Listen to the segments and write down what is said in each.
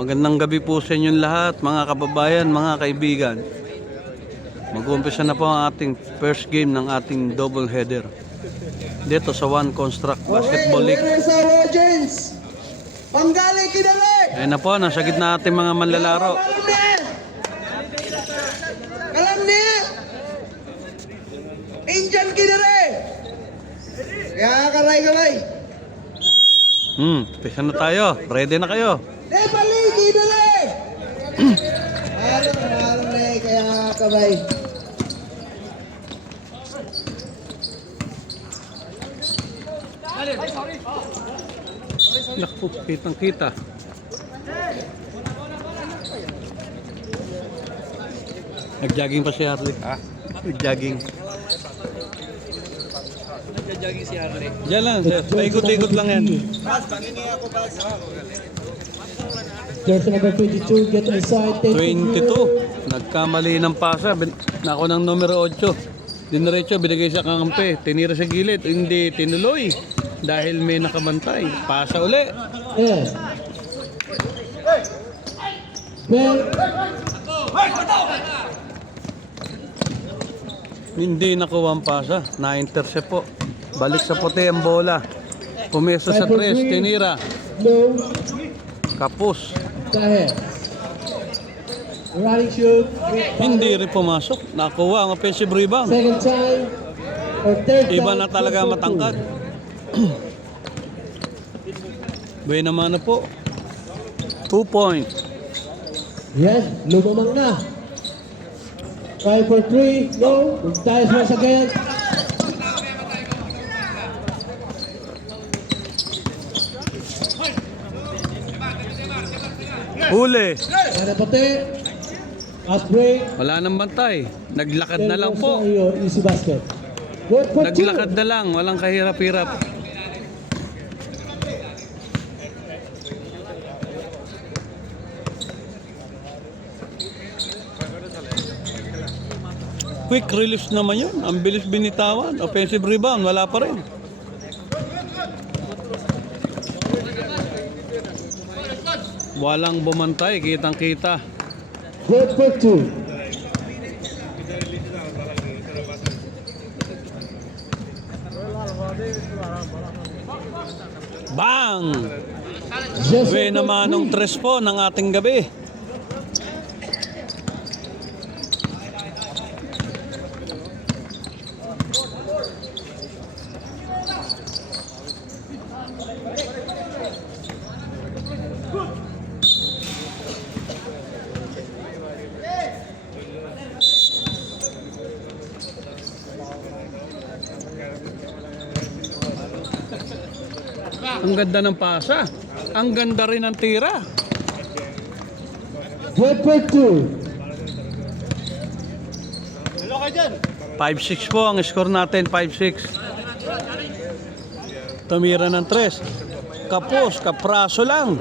Magandang gabi po sa inyong lahat, mga kababayan, mga kaibigan. Mag-uumpisa na po ang ating first game ng ating double header dito sa One Construct Basketball League. Ayun na po, nasa gitna ating mga manlalaro. Kalam ni Indian kidare. Ya kalay. Pisa na tayo. Ready na kayo? Bali kidare. Halo le kaya kabay. Naku, kitang kita. Nag-jogging pa si Harley. Nag-jogging. Nagja-jogging si Harley. Diyan lang, sir. Paikot-ikot lang yan. Jersey number 22, get inside. 22. Nagkamali ng pasa. Nako ng numero 8. Diniretso, binigay sa kampe. Tinira sa gilid. Hindi tinuloy. Dahil may nakabantay. Pasa uli. Yeah. Well, Hindi nakuha ang pasa. Na-intercept po. Balik sa puti ang bola. Pumeso sa 3. Tinira. low, Kapos. ahead. Running shoot. Hindi rin pumasok. Nakuha ang offensive rebound. Second time or third time. Iba na talaga matangkad. Buhay naman na po. 2 points. Yes, lumamang na. 5 for 3, no. Tayo once again. Huli. Ano pati? Fast break. Wala nang bantay. Naglakad na lang po. Easy basket. Good for two. Naglakad na lang. Walang kahirap-hirap. Quick release naman yun. Ang bilis binitawan. Offensive rebound. Wala pa rin. Walang bumantay. Kitang-kita. Good for two. Bang! Just Buhay naman ng 3 po ng ating gabi. Ang ganda ng pasa. Ang ganda rin ng tira. Good for two. 5-6 po ang score natin. 5-6. Tumira ng 3. Kapos. Kapraso lang.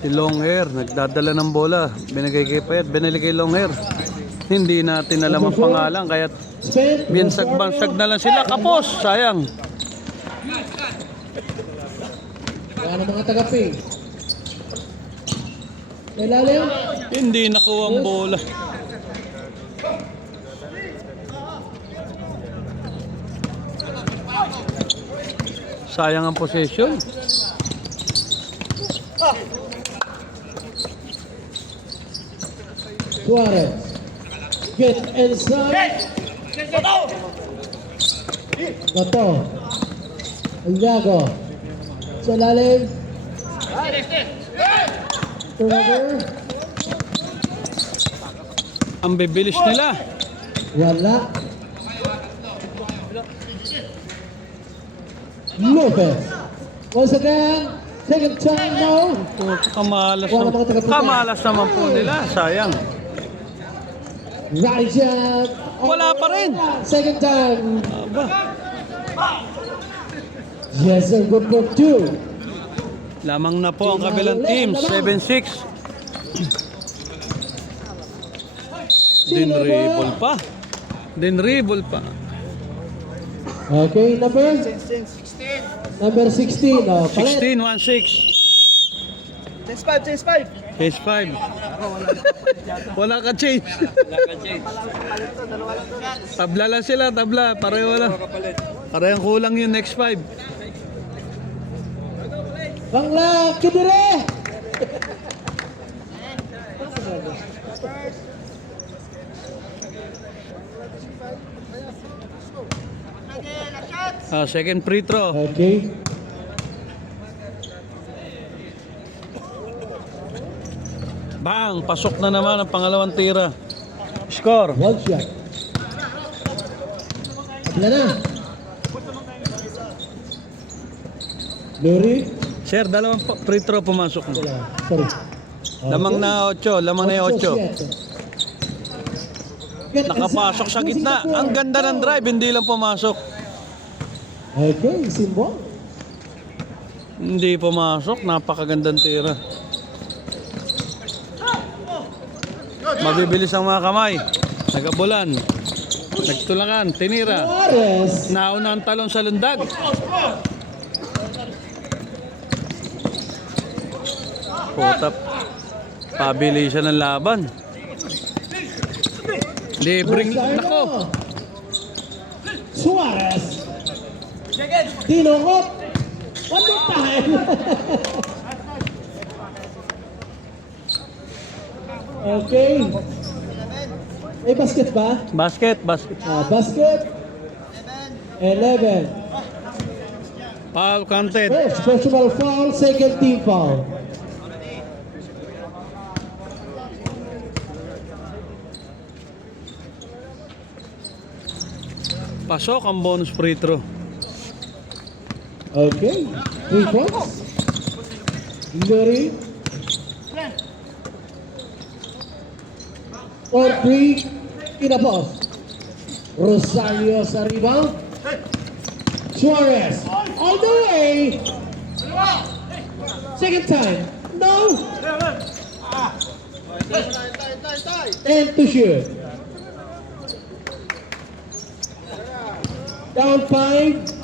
Si long hair. Nagdadala ng bola. Binigay kay Payet. Binili kay long hair. Hindi natin alam ang pangalan. Kaya Spin. binsag-bansag na lang sila. Kapos. Sayang. Yan ang mga taga-ping. May lalim. Hindi nakuha ang bola. Sayang ang possession. Suarez. Get inside. Bato. Aliago. Sa lalim. Turnover. Ang bibilis nila. Wala. Lopez. Once again. Second time now. Kamalas naman. Kamalas naman po nila. Sayang. Right shot. Wala pa rin. Second time. Aba. Yes, sir. Good for two. Lamang na po ang kabilang team. 7-6. Dinribble pa. Okay, number 16. Number 16. Oh, palit. 16, 1-6. Change 5. Wala ka change. Tabla lang sila, tabla. Pareho lang. Parehong kulang yung next 5. Bangla, Kidire. Second free throw. Okay. Bang! Pasok na naman ang pangalawang tira. Score. One shot. Tabla na. Luri. Sir, dalawang free throw pumasok na. Wala. Sorry. Lamang na 8. Lamang na 8. 8. Nakapasok sa gitna. Ang ganda ng drive, hindi lang pumasok. Okay, Simbo. Hindi pumasok. Napakagandang tira. Mabibilis ang mga kamay. Nagabulan. Nagtulakan. Tinira. Suarez. Nauna ang talon sa lundag. Putap. Pabilisan ng laban. Libreng. Nako. Suarez. Tinukot. One more time. Okay. May basket ba? Basket. Basket. 11. Foul counted. First personal foul, second team foul. Pasok ang bonus free throw. Okay. 3 points. Luri. For 3. Kinapos. Rosario sa rebound. Suarez. All the way. Second time. No. And to shoot. Down 5.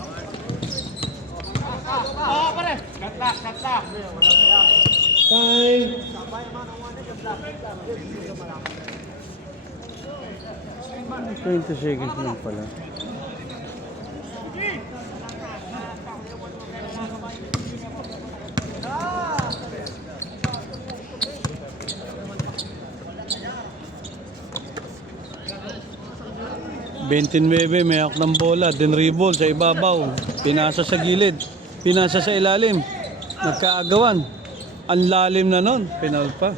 Time. 20 seconds lang pala. Bebe, may hawak ng bola, dinribble sa ibabaw, pinasa sa gilid, pinasa sa ilalim, nagkaagawan, ang lalim na nun, penal pa.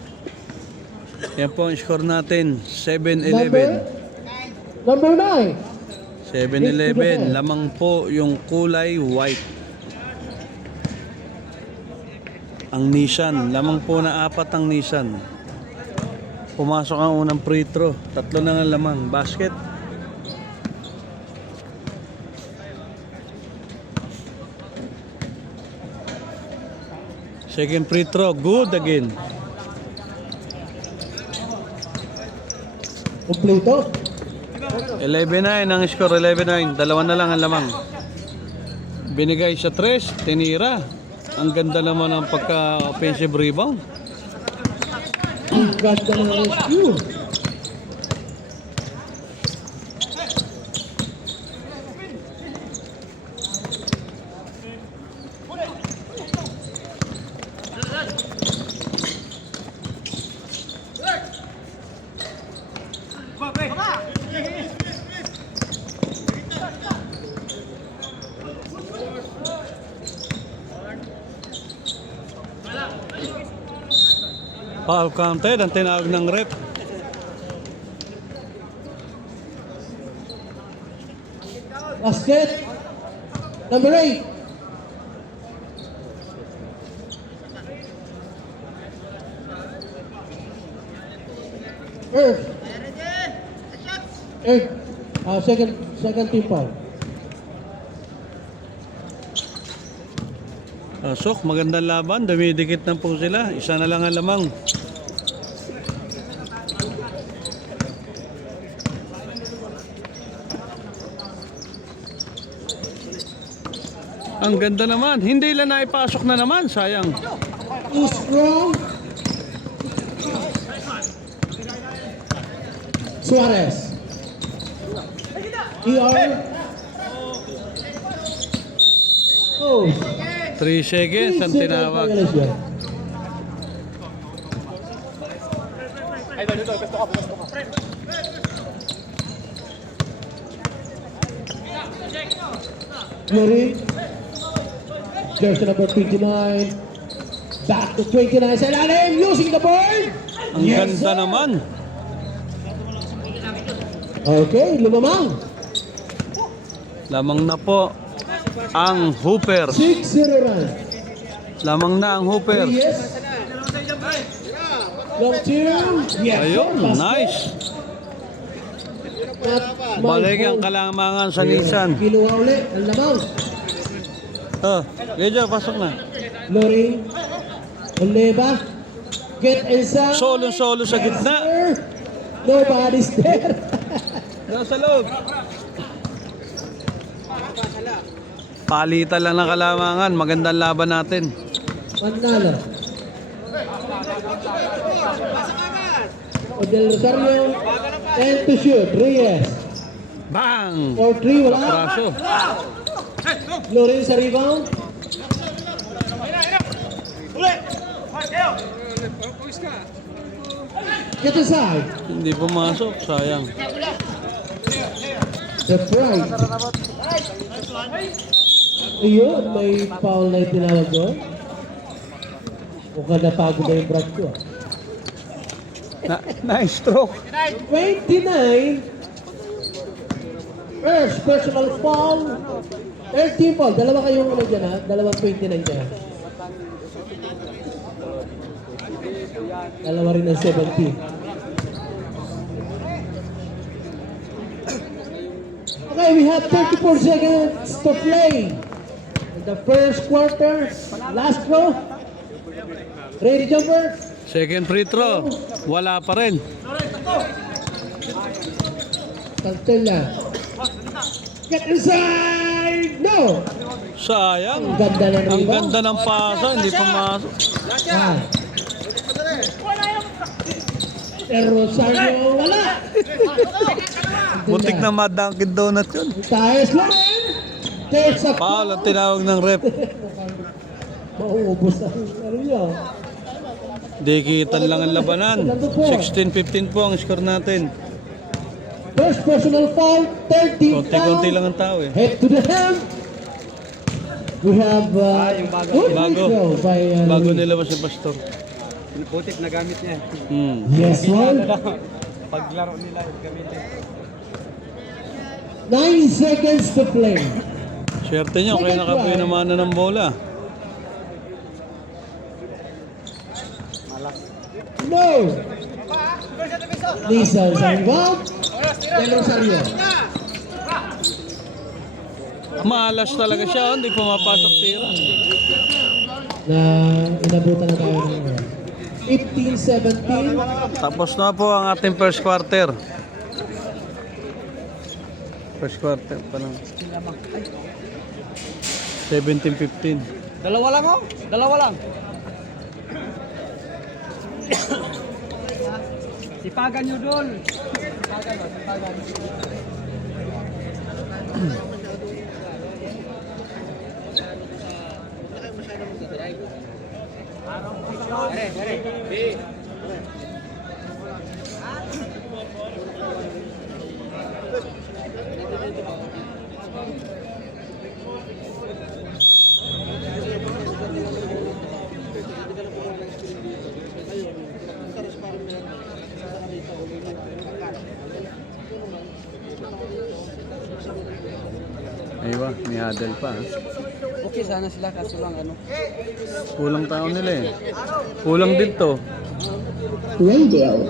Yan po ang score natin, 7-11. Number 9. 7-11, lamang po yung kulay white. Ang Nissan, lamang po na 4 ang Nissan. Pumasok ang unang free throw, 3 na nga lamang, basket. Second free throw, good again. Kompleto. 11-9 ang score, 11-9. 2 na lang ang lamang. Binigay sa 3, tinira. Ang ganda naman ng pagka-offensive rebound. Ganda ng rescue. Foul counted, ang tinawag ng ref. Basket. Number 8. Earth. Second team foul. Pasok, magandang laban, dumidikit na po sila. Isa na lang ang lamang. Ang ganda naman. Hindi lang naipasok na naman. Sayang. Too strong. Suarez. ER. Oh. 3 seconds ang tinawag. Glory. Jersey number 29. Back to 29 sa ilalim. Using the board. Ang ganda naman. Okay, lumamang. Lamang na po ang Hooper. 6-0 run. Lamang na ang Hooper. Yes. Long term. Yes. Ayun, nice. Balik ang kalamangan sa Nissan. Kinuha ulit. Ang lamang. Oh, Lejo, pasok na. Loring. Oleva. Get inside. Solo-solo sa gitna. Nobody's there. Nasa loob. Palitan lang ng kalamangan. Magandang laban natin. Manalo. Odel Rosario. And to shoot. Reyes. Bang! 4-3. Wala. Braso. Loring sa rebound. Get inside. Hindi pumasok. Sayang. The pride. Ayun, may foul na itinawag doon. Mukhang napagod na yung brad ko. Nice stroke. 29. First personal foul. 13 foul. Dalawa kayong ano dyan ha? Dalawang 29 dyan. Dalawa rin ng 17. Okay, we have 34 seconds to play. In the first quarter, last throw. Ready, jumper? Second free throw. Wala pa rin. Tantella. Get inside! No! Sayang. Ang ganda ng Ang rebound. ganda ng pasa. Hindi pumasok. Ah. Pero Rosario, wala! Muntik na Dunkin Donut yun. Taes na rin! There's a Paul ang tinawag ng rep. mauubos ang ano niya. Dikitan lang ang labanan. 16-15 po ang score natin. First personal foul, 13 Konti-konti foul. lang ang tao eh. Head to the hem. We have good Bago. free throw by Bago Luis. nilabas si Pastor. Putik na gamit niya. Yes, one. Paglaro nila, gamitin. 9 seconds to play. Swerte nyo, kayo nakabuhay naman na ng bola. No! Lisa sa rebound. Del Rosario. Maalas talaga siya, hindi pumapasok tira. Na inabutan na tayo ng 15-17. Tapos na po ang ating first quarter. First quarter pa lang. 17-15. Dalawa lang oh. Dalawa lang. Sipagan nyo doon. Sipagan o, sipagan. Aywa, may huddle pa. Okay sana sila kaso lang ano. Kulang tao nila eh. Kulang din to. Radio.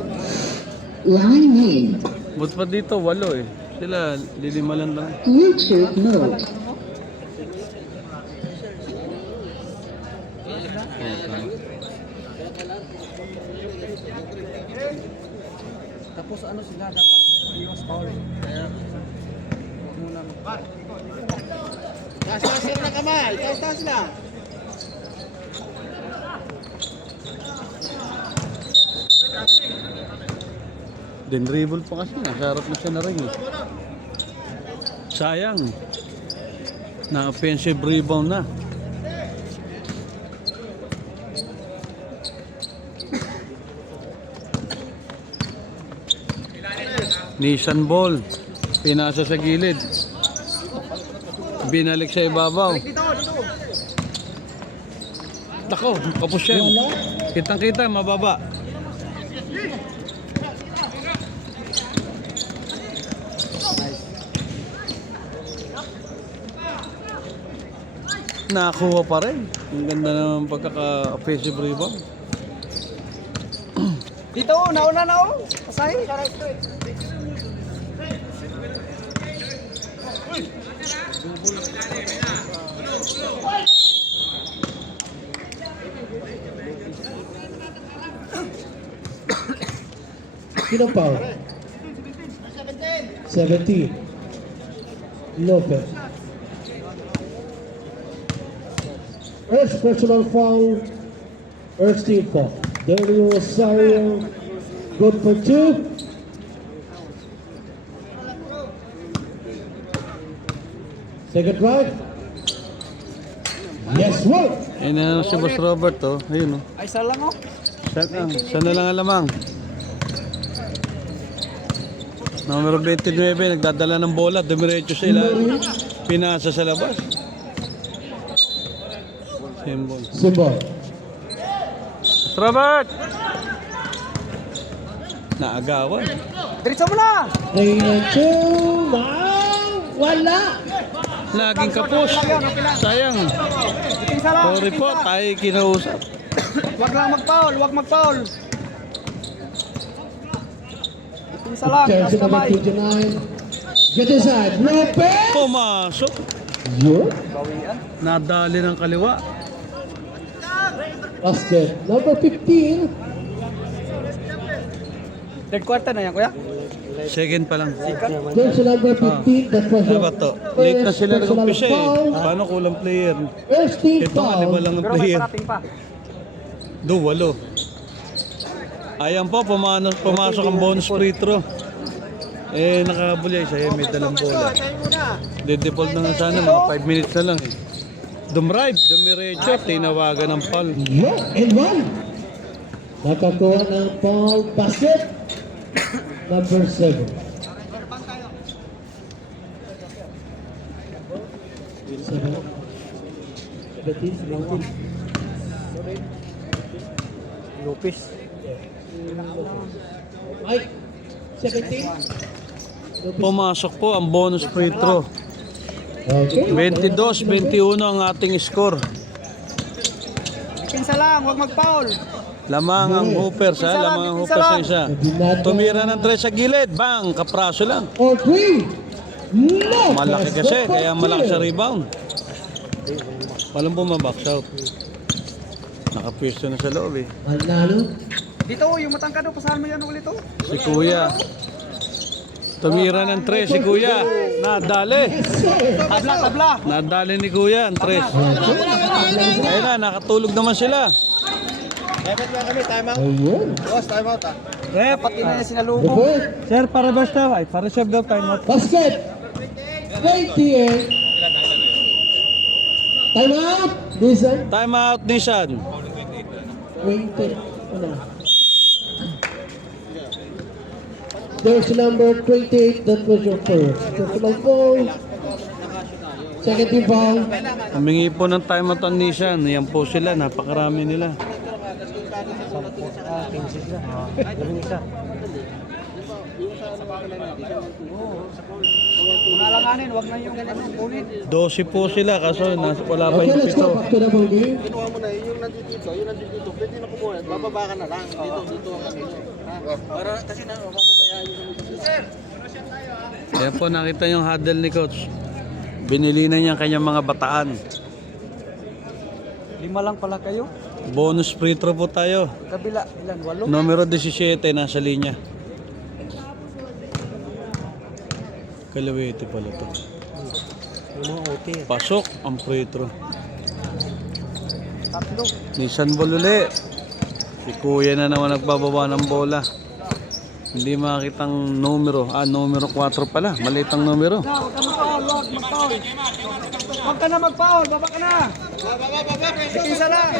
Line in. But pa dito, 8 eh. Sila, lilima lang. Bluetooth mode. Tapos ano sila dapat iwas foul. Kaya muna. kamay. Taas sila. Din dribble pa kasi, nasa harap na siya na rin. Sayang. Na offensive rebound na. Nissan ball. Pinasa sa gilid. Binalik sa ibabaw. Nako, kapos yan. Kitang-kita, mababa. Nakakuha pa rin. Ang ganda ng pagkaka-offensive rebound. Dito, nauna na oh. Pasahin. Sino foul? 17. Lopez. First personal foul. First team foul. Dario Rosario. Good for 2. Second drive. Yes, one. Ayun na si Boss Robert, oh. Ayun, oh. Ay, isa lang oh. Siya na lang alamang. Numero 29, nagdadala ng bola, dumiretso sa ilalim. Pinasa sa labas. Symbol. Symbol. Robert! Naagawan. Diretso mo na. 3-2. Wala. Naging kapos. Sayang. Isa lang. Sorry po, tayo kinausap. Wag lang mag-foul, wag mag-foul. Isa lang, Jersey taas number kamay. 29. Get inside. Lopez. Pumasok. Yun. Nadali ng kaliwa. Basket number 15. Third quarter na yan, kuya. Second pa lang. Jersey number 15. That was Ano ba your to? Late na first sila personal nag-umpisa eh. foul. Paano kulang player? First team Ito nga, lima foul. lang ng Pero may player. parating pa. Walo. Ayan po, pumasok ang bonus free throw. Eh, nakabulay siya. May dalang bola. De-default na nga sana, mga 5 minutes na lang eh. Dumrive, dumiretso, tinawagan ng foul. Yo, and one. Nakakuha ng foul basket. Number 7. Lupis. Mike, 17. Pumasok po ang bonus free throw. Okay. 22-21 ang ating score. Pinsa lang, wag mag-foul. Lamang ang hoopers ha, lamang ang hoopers sa isa. Tumira ng 3 sa gilid, bang, kapraso lang. Or 3. No. Malaki kasi, kaya malaki sa rebound. Walang bumabox out. Nakapwesto na sa loob eh. Manalo. Dito, yung matangkad, pasahan mo yan ulit oh. Si Kuya. Tumira ng 3 si Kuya. Nadali. Tabla, tabla. Nadali ni Kuya ang 3. Ayun na, nakatulog naman sila. Ayun. Pati na yung sinalubong. Good. Sir, para basta, ay, para serve daw time out. Basket. 28. Time out. Listen. Time out, Nissan. 20. Ano? There's number 28. That was your first. Personal foul. Second team foul. Humingi po ng time out ang Nissan. Yan po sila, napakarami nila. Unalanganin, wag na yung ulit. 12 po sila, kaso wala pa Okay, yung let's go pito. back to the ball game. Kinuha mo na yung nandito, pwede na kumuha. Bababa ka na lang. Dito ang kanino. Para kasi na, mapapabayaan yung Yan po, nakita yung huddle ni Coach. Binili na niya ang kanyang mga bataan. 5 lang pala kayo. Bonus free throw po tayo. Kabila, ilan? 8? Numero 17 nasa linya. Kalawete pala to. Pasok ang free throw. Tatlo. Nissan ball uli. Si Kuya na naman nagbababa ng bola. Hindi makitang numero. Numero 4 pala. Maliit ang numero. Huwag ka mag-foul, huwag mag-foul. Huwag ka na mag-foul, baba ka na. Ipisa lang.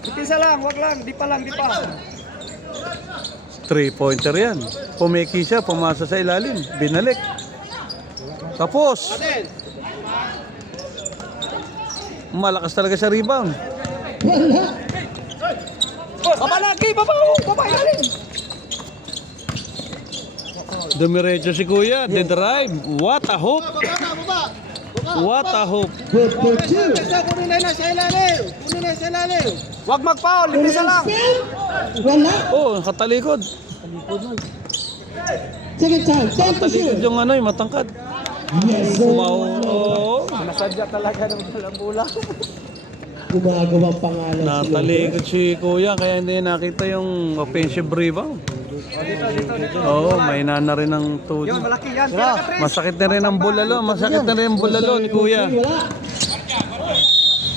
Ipisa lang, huwag lang, di pa lang, di pa. 3-pointer yan. Pumiki siya, pumasa sa ilalim. Binalik. Tapos. Malakas talaga sa rebound. Wala. Baba lagi, baba, baba ilalim. Dumiretso si Kuya. The drive. What a hope. What a hope. Good for two. Kunin na sa ilalim. Kunin na sa ilalim. Huwag mag-foul, ipisa lang. Wala. Oh, nakatalikod. Second time. 10 to Nakatalikod shoot. yung yung matangkad. Yes, sir. Umao. Nasadya talaga ng dalang bola. Gumagawang pangalan sila. Natalikod si Kuya kaya hindi nakita yung offensive rebound. Oo, may na rin ng Yun, tudo. malaki yan. Kaya ka, Tres. Masakit na rin ang bulalo. Masakit na rin ang bulalo ni Kuya. Wala.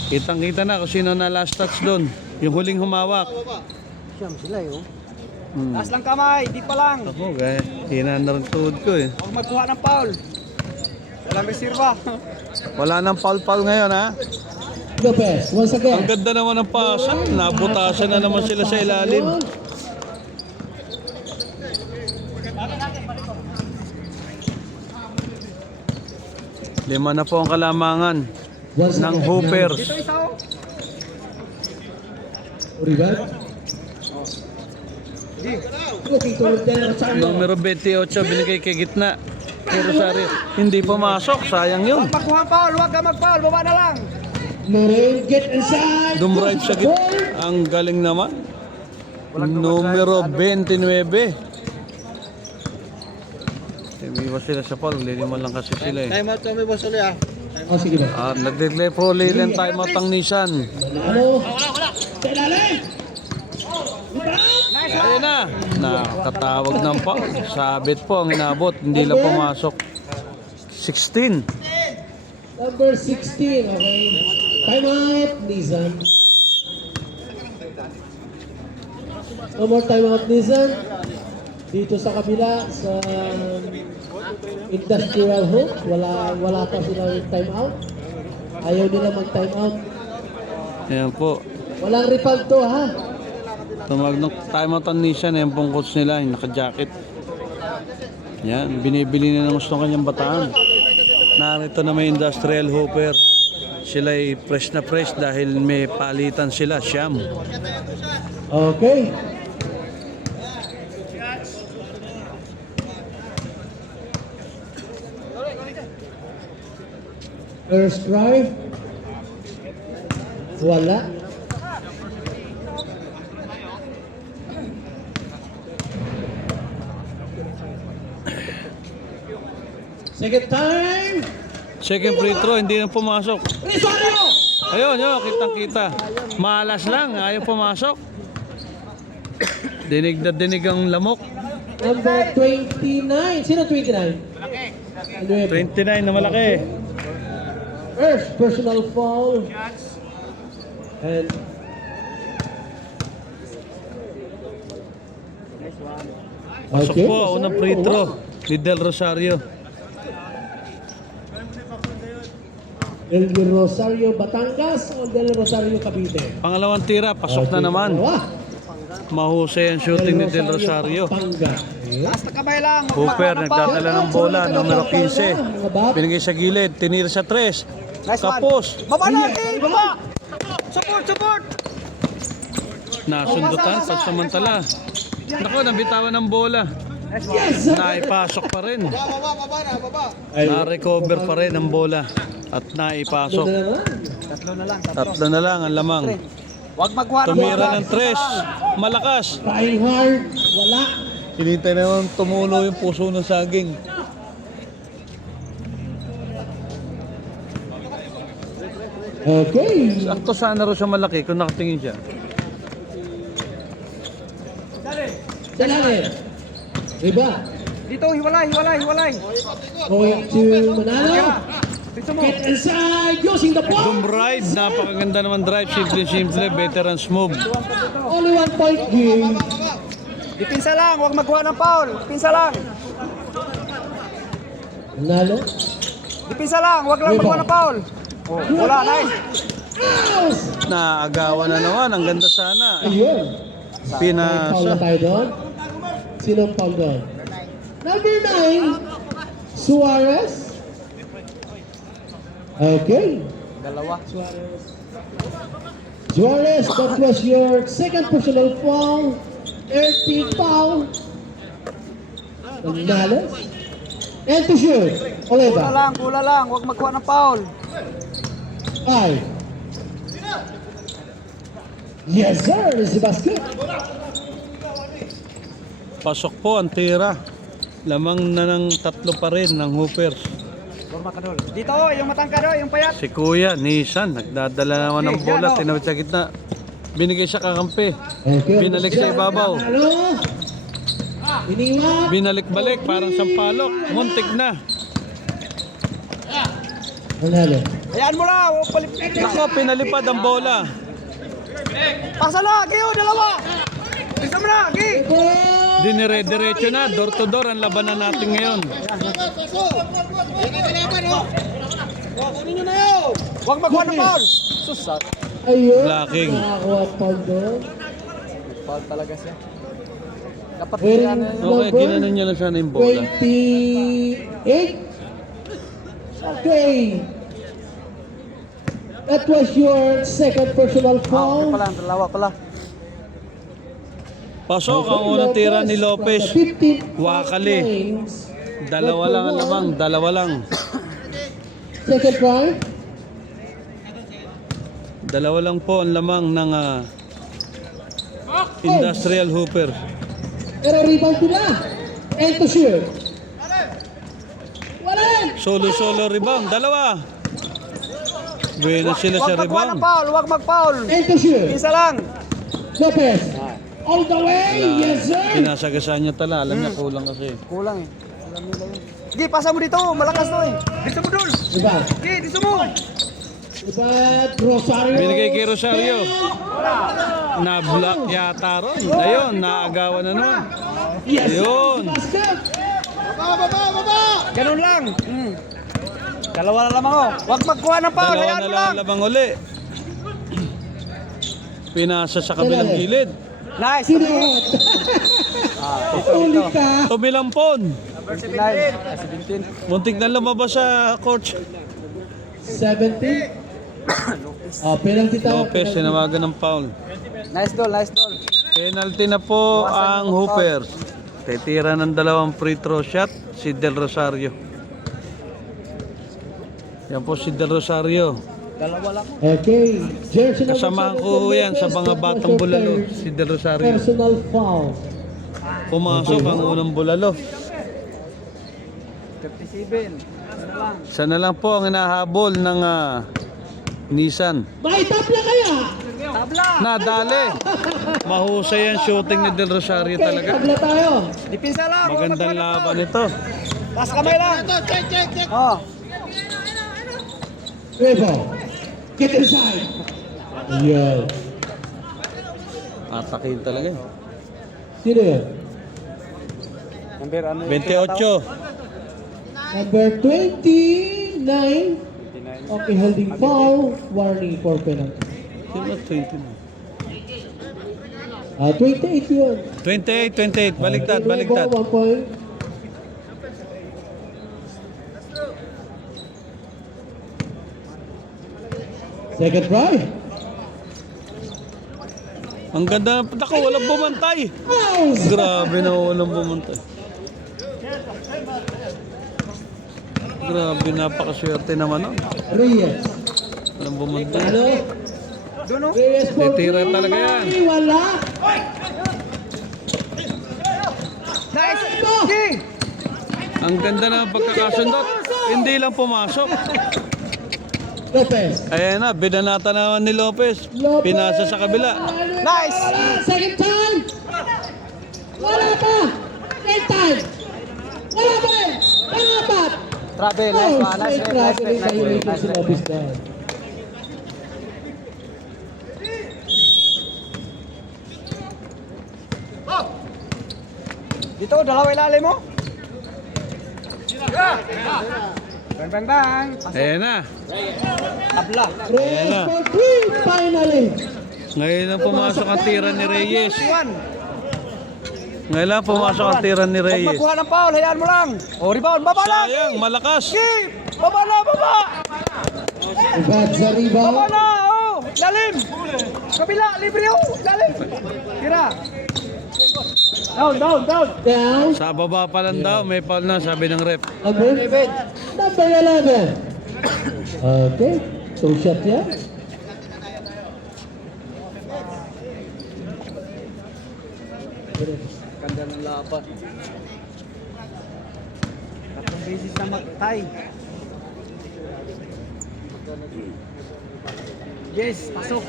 Kitang-kita na kung sino na last touch doon. Yung huling humawak. Siyam sila yun. Hmm. Taas lang kamay, di pa lang. Ako, kaya hina na rin tuhod ko eh. Huwag magkuha ng foul. Walang reserva. Wala nang foul-foul ngayon ha. Lopez, once Ang again. ganda naman ng pasa. Nabutasan na naman sila sa ilalim. Lima na po ang kalamangan Once ng again. Hoopers. Dito isa oh. Rebound. Looking toward the outside. Numero 28 binigay kay gitna. Pero Rosario, hindi pumasok. Sayang yun. Huwag magkuha ng foul, huwag ka mag-foul, baba na lang. Lorraine, get inside. Dumrive sa gitna. Ang galing naman. Numero 29. Umiwas sila sa foul. Liliman lang kasi sila eh. Time out kami, boss ulit ah. Oh, sige ba? Nag-declare po ulit ng timeout ang Nissan. Ano? Sa ilalim. Ayun na. Nakatawag ng foul. Sabit po ang inabot. Hindi lang pumasok. 16. Number 16, okay. Time out, Nissan. No more time out, Nissan. Dito sa kabila, sa Industrial Hook, wala pa silang time out. Ayaw nila mag-time out. Ayan po. Walang refund to, ha? Tumawag ng timeout ang Nissan. Ayan pong coach nila. Yung naka-jacket. Yan. Binibili na ng gusto ng kanyang bataan. Narito na may Industrial Hooper. Sila ay fresh na fresh dahil may palitan sila. Siyam. Okay. First try. Wala. Second time. Second free throw. Hindi na pumasok. Rosario! Ayun, yun. Kitang-kita. Malas lang. Ayaw pumasok. Dinig na dinig ang lamok. Number 29. Sino 29? 29 na malaki. First personal foul. And Pasok Okay, po. Unang free throw. Ni Del Rosario. Del Rosario Batangas o Del Rosario Cavite? Pangalawang tira. Pasok na naman. Dalawa. Mahusay ang shooting ni Del Rosario. Pampanga. Taas na kamay lang. huwag Hooper magkuha ng foul. nagdadala ng bola. Numero 15. Binigay sa gilid. Tinira sa 3. Nice one. Tapos. Baba natin, baba. Support, support. Nasundutan. Pagsamantala. Naku, nabitawan ng bola. Yes! Naipasok pa rin. Baba. Na-recover pa rin ang bola. At naipasok. Tatlo na lang. Tatlo na lang ang lamang. Huwag magkuha ng Tumira foul. ng 3. Malakas. Trying hard. Wala. Hinintay naman tumulo yung puso ng saging. Okay. Sakto sana rin siya malaki kung nakatingin siya. Salamin. Iba. Dito, hiwalay, hiwalay, hiwalay. Going to Manalo. Get inside using the ball. Boom ride, napakaganda naman drive, simple, veterans move. Only 1 point game. Dipinsa lang, huwag magkuha ng foul. Dipinsa lang. Nalo. Dipinsa lang, huwag lang magkuha ng foul. Oh, wala, nice. Naagawan na naman, ang ganda sana. Ayun. Foul na Pinasa. tayo doon. Sinong foul doon? Number 9, Suarez. Okay. Dalawa. Suarez, that was your second personal foul. 30 foul. Gonzalez. And to shoot. Oliva. Kula lang, huwag magkuha ng foul. 5. Yes, sir. This is the basket. Pasok po ang tira. Lamang na ng 3 pa rin ng Hoopers. Dito, yung matangkad, yung payat. Si Kuya, Nissan, nagdadala naman ng bola, tinawid sa gitna. Binigay siya kakampi. Okay. Binalik sa ibabaw. Nalo. Iniwan. Binalik-balik, parang sampalok. Muntik na. Nalo. Hayaan mo lang, huwag palit. Ako, pinalipad ang bola. Pasa na, Giyo, dalawa. Bisa mo na, Gi. Dinire-diretso na, door to door ang labanan natin ngayon. Huwag magkuha ng foul. Susat. Ayun. Blocking. Nakakuha foul doon. Foul talaga siya. Dapat Wearing yan. Okay, ginanon niya lang sana yung bola. 28. Okay. That was your second personal foul. Dalawa pala. Pasok ang unang tira ni Lopez. Wakali. Dalawa lang ang lamang, dalawa lang. Second try. Dalawa lang po ang lamang ng Industrial Hooper. Pero rebound sila. And to shoot. Wala rin. Solo rebound, dalawa. Buena sila sa Huwag magkuha ng rebound. foul, huwag mag-foul. And to shoot. Isa lang. Lopez. All the way. Yes, sir. Pinasagasaan niya tala, alam niya kulang kasi. Kulang eh. Alam nila yun. Gi, pasa mo dito. Malakas to eh. Dito mo dul. Diba? Gi, dito mo. Diba? Rosario. Binigay kay Rosario. Na-block yata ron. Ayun, naagawan na naman. Yes, sir. Ayun. Basket. Ganun lang. Dalawa na lamang oh. Huwag magkuha ng foul. Dalawa Hayaan na mo lang lang. ang lamang uli. Pinasa sa kabilang gilid. Nice. Sinuot. Ulit ka. Tumilampon. Number 17. Muntik na lumabas sa coach. 17. Penalty tayo. Lopez, sinawagan ng foul. Nice goal, nice goal. Penalty na po ang Hoopers. Titira ng 2 free throw shot si Del Rosario. Yan po si Del Rosario. Okay. Jersey number Kasamahan 7, ko yan sa mga Lopez, batang bulalo, players. si Del Rosario. Personal foul. Pumasok ang unang bulalo. 57. Ano lang. Sana lang po ang hinahabol ng Nissan. May tapla kaya? Tabla. Nadali. Mahusay ang shooting ni Del Rosario Okay, talaga. tabla tayo. Dipinsa lang. huwag Magandang magkuha ng laban foul. ito. Taas kamay lang. Oh. Revo. Get inside. Yeah. Atakin talaga. Sino yun? Number ano 28. Number 29. Okay, holding foul. Warning for penalty. Sino 29? 28 yun. 28. Baliktad. Revo, 1 point. Second try. Ang ganda. Ako, walang bumantay. Oh! Grabe na walang bumantay. Grabe, napakaswerte naman. Oh. Reyes. Walang bumantay. Ano? Doon oh. Reyes for Titira three. talaga yan. Wala. Nice. Gi. Ang ganda ng pagkakasundot. Hindi lang pumasok. Lopez. Ayan na, binanata naman ni Lopez. Pinasa sa kabila. Nice. Second time. Wala pa. Third time. Wala pa rin. Pangapat. Travel, nice Oh, one. Nice straight one, nice traveling one, nice one, violation nice sila one. Bisdan. Dito, dalawa ilalim mo. Bang, bang, bang. Ayan na. Tabla. Reyes for three, finally. Ngayon lang pumasok ang tira ni Reyes. Iwan. Ngayon lang pumasok ang tira ni Huwag Reyes. magkuha ng foul, hayaan mo lang. O, rebound, baba lang. Sayang, malakas. Keep. Baba na, baba. Bad sa Baba rebound. na, oh. Lalim. Kabila, libre, oh. Lalim. Tira. Down, down, down. Down. Sa baba pa lang daw, may foul na, sabi ng ref. Number 11. Okay. Two shot yan. Ganda ng laban. Tatlong beses na mag-tie. Yes, pasok.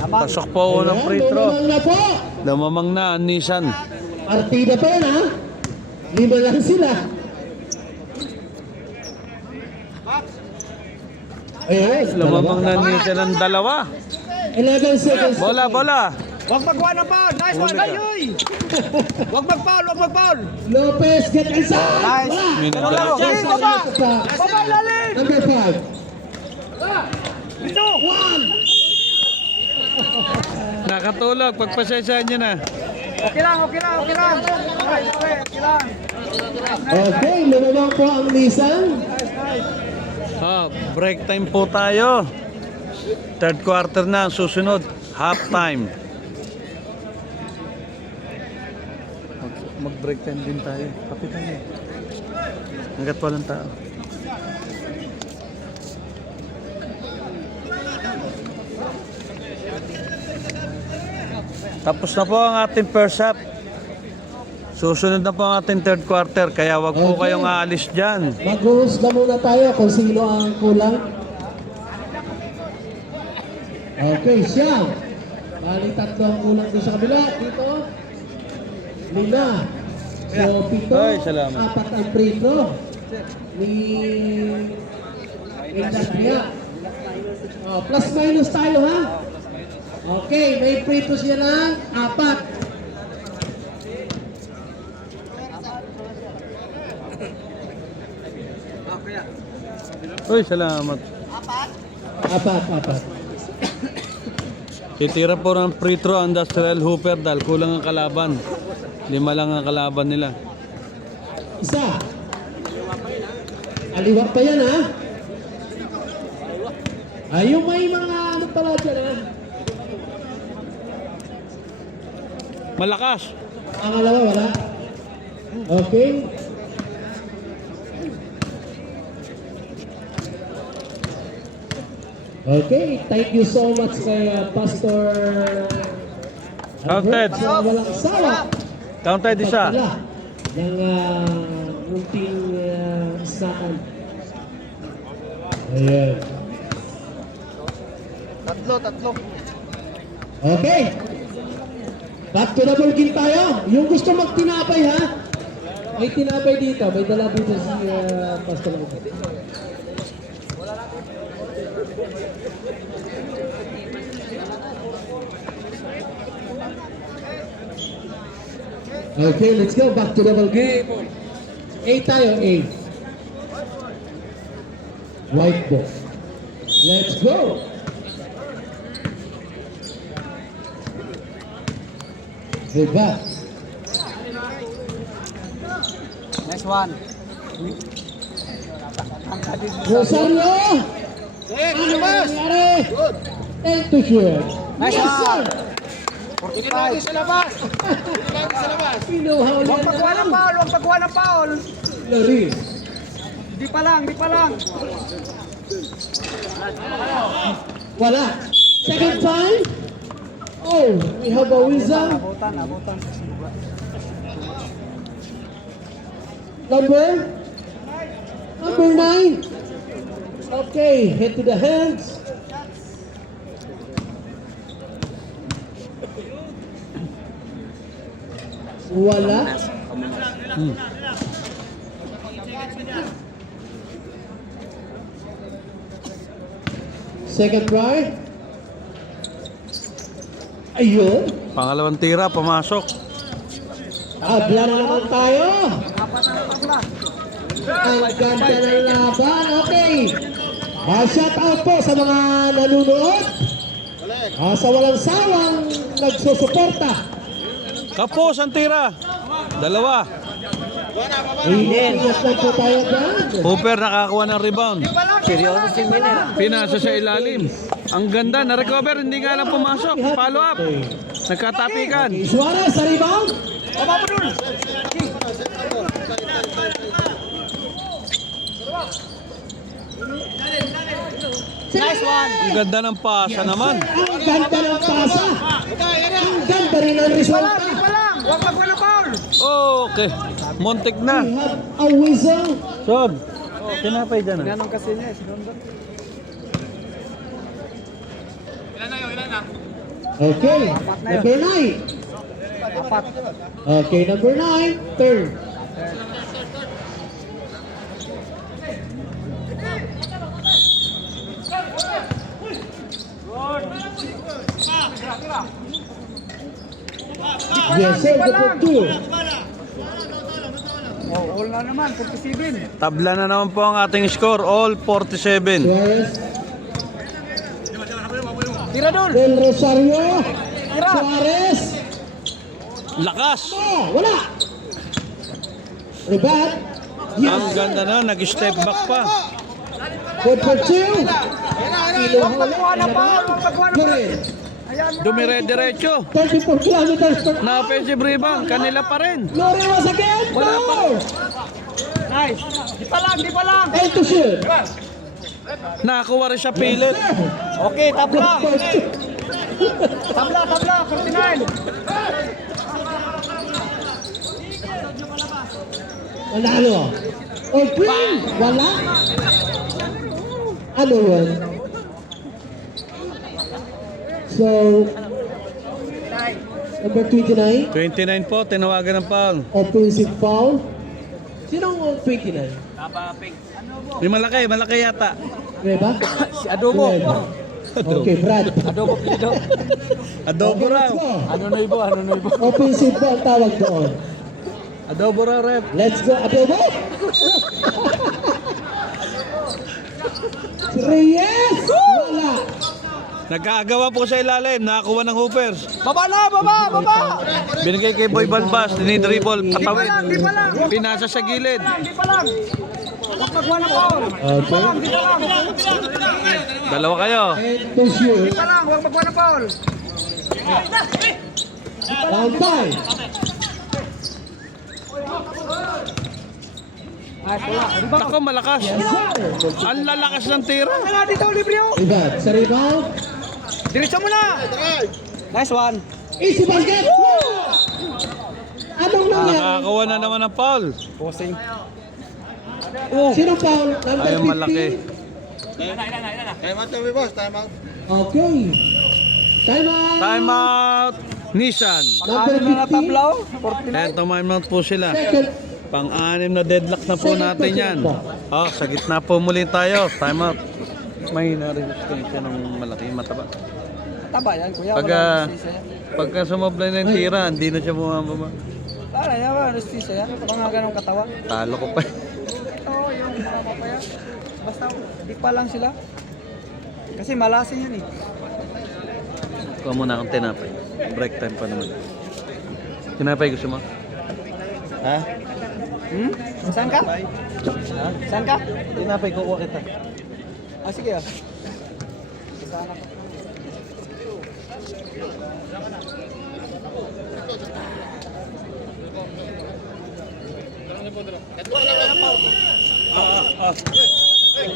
Lamang. Pasok po unang free throw. Lumamang na po. Lumamang na ang Nissan. Partida pa yan ha. 5 lang sila. Ayun. Lumamang na ang Nissan ng dalawa. 11 seconds. Bola, bola. Huwag magkuha ng foul. Nice one. Ay, uy. Huwag mag-foul, huwag mag-foul. Lopez get inside. Nice. Wala. Minute Ganun lang, na. oh. Sige, baba. Baba, lalim. Number 5. Ito. Nakatulog, pagpasensyahan niyo na. Okay lang, okay lang, okay lang. Okay, okay lang. Okay, lumamang po ang Nissan. Break time po tayo. Third quarter na ang susunod. Half time. Mag-break time din tayo. Kapitan niyo. Hanggat walang tao. Tapos na po ang ating first half. Susunod na po ang ating third quarter. Kaya wag po Okay. kayong aalis dyan. Mag-host na muna tayo kung sino ang kulang. Okay, siya. Bali, 3 ang kulang doon sa kabila. Dito. 5. So, 7. Ay, salamat. 4 ang free throw. Ni Industria. Plus minus tayo ha. Okay, may free throw siya ng 4. Uy, salamat. 4. Titira po ng free throw ang Industrial Hooper dahil kulang ang kalaban. 5 lang ang kalaban nila. Isa. Aliwa pa yan ha. Yung may mga ano pala dyan ha. Malakas. Pangalawa wala. Okay. Okay, thank you so much kay Pastor Counted. Albert sa walang sawa. Counted isa. Pagdala ng munting isaan. Ayan. Tatlo. Okay. Back to the ball game tayo. Yung gusto magtinapay ha. May tinapay dito. May dala dito si Pastor Albert. Okay, let's go back to the ball game. A tayo, A. White ball. Let's go. Diba? Next one. Rosario! Ano nangyari? And to shoot. Nice Yes, one. sir! 45. Sa labas! Sa labas! Pinuhaw Huwag yan magkuha ng foul, huwag magkuha ng foul. Lari. Di pa lang, di pa lang. Wala. Second time. Oh, we have a whistle. Abutan. Number 9. Okay, head to the hands. Wala. Second try. Ayun. Pangalawang tira, pumasok. Tabla na naman tayo. Apat na tabla. Ang ganda ng laban. Okay. Shout out po sa mga nanonood. Sa walang sawang nagsusuporta. Kapos ang tira. Dalawa. Ingat lang po tayo dyan. Hooper nakakuha ng rebound. Pinasa sa ilalim. Ang ganda, na-recover, hindi nga lang pumasok. Follow up. Nagkatapikan. Suarez sa rebound. Baba mo dun. Nice one. Ang ganda ng pasa naman. Ang ganda ng pasa. Ang ganda rin ang resulta. Di pa lang. Huwag magwa na foul. Okay. Montek na. We have a whistle. Sod. Tinapay dyan. Ganun kasi niya. Sinundan. Okay. Number 9. Apat. Okay, number 9. Turn. Yes, sir. Number 2. Oh, all na naman. 47. Tabla na naman po ang ating score. All 47. Suarez. Tira dun. Del Rosario. Tira. Suarez. Lakas. Oh, wala. Rebound. Ang ganda na. Nag-step back pa. Good for 2. Huwag magwa na foul. Huwag magwa na foul. Ayan mo. Dumire-diretso. 34 kilometers per hour. Na offensive rebound. Kanila pa rin. Lori was again. Wala pa. Goal. Nice. Di pa lang. Di pa lang. And to shoot. Nakakuha rin siya pilit. Okay, tabla. For 2. Tabla, tabla. 49. Manalo. Oh, green. Wala. Ano yun? So, number 29, 29 po. Tinawagan ng foul. offensive foul. Sinong 29? Yung malaki. Malaki yata. Reba? Si Adobo. Reba. Okay, Brad. Adobo Pido. Adobo Okay, raw. let's go. Ano na ibo? Ano na ibo? Offensive foul tawag doon. Adobo raw, rep. Let's go, Adobo! Reyes! Wala! Nagkagawa po sa ilalim. Nakakuha ng hoopers. Baba na, baba, baba. Binigay kay Boy Balbas. Dinidribble. Di pa Patawid. lang, di pa lang. Pinasa sa gilid. Di pa lang. Huwag magwa na foul. Di pa Okay. lang, di pa lang. Dalawa kayo. And to shoot. Di pa lang, huwag magwa na foul. Down time. Ay, wala. Di ba? Ako, malakas. Ang lalakas ng tira. Wala dito, libre oh. Rebound. Sa rebound. Diretso mo na. Nice one. Easy basket! Anong nangyari? Nakakakuha na naman ng foul. Posing. Sino foul? Number Ay, 15? malaki. Time out kami, boss. Time out. Okay. Time out. Time out. Nissan. Number Ano na 15. tablaw? 49. Eto, time out po sila. Second. Pang-anim na deadlock na po natin yan. Oh, sa gitna po muli tayo. Time out. May na-resistensya ng malaki mataba. Taba yan, kuya. Pagka, Wala resistensya yan. pagka sumablay ng tira, hindi na siya bumababa. Wala yan, wala resistensya yan. Mga ganong katawan. Talo ko pa. Ito, yung mga papaya. Basta, di pa lang sila. Kasi malasin yan eh. Kuha muna akong tinapay. Break time pa naman. Tinapay gusto mo? Ha? Hmm? Saan ka? Ha? Saan ka? Tinapay, kukuha kita. Ah, sige ah. Saan ako?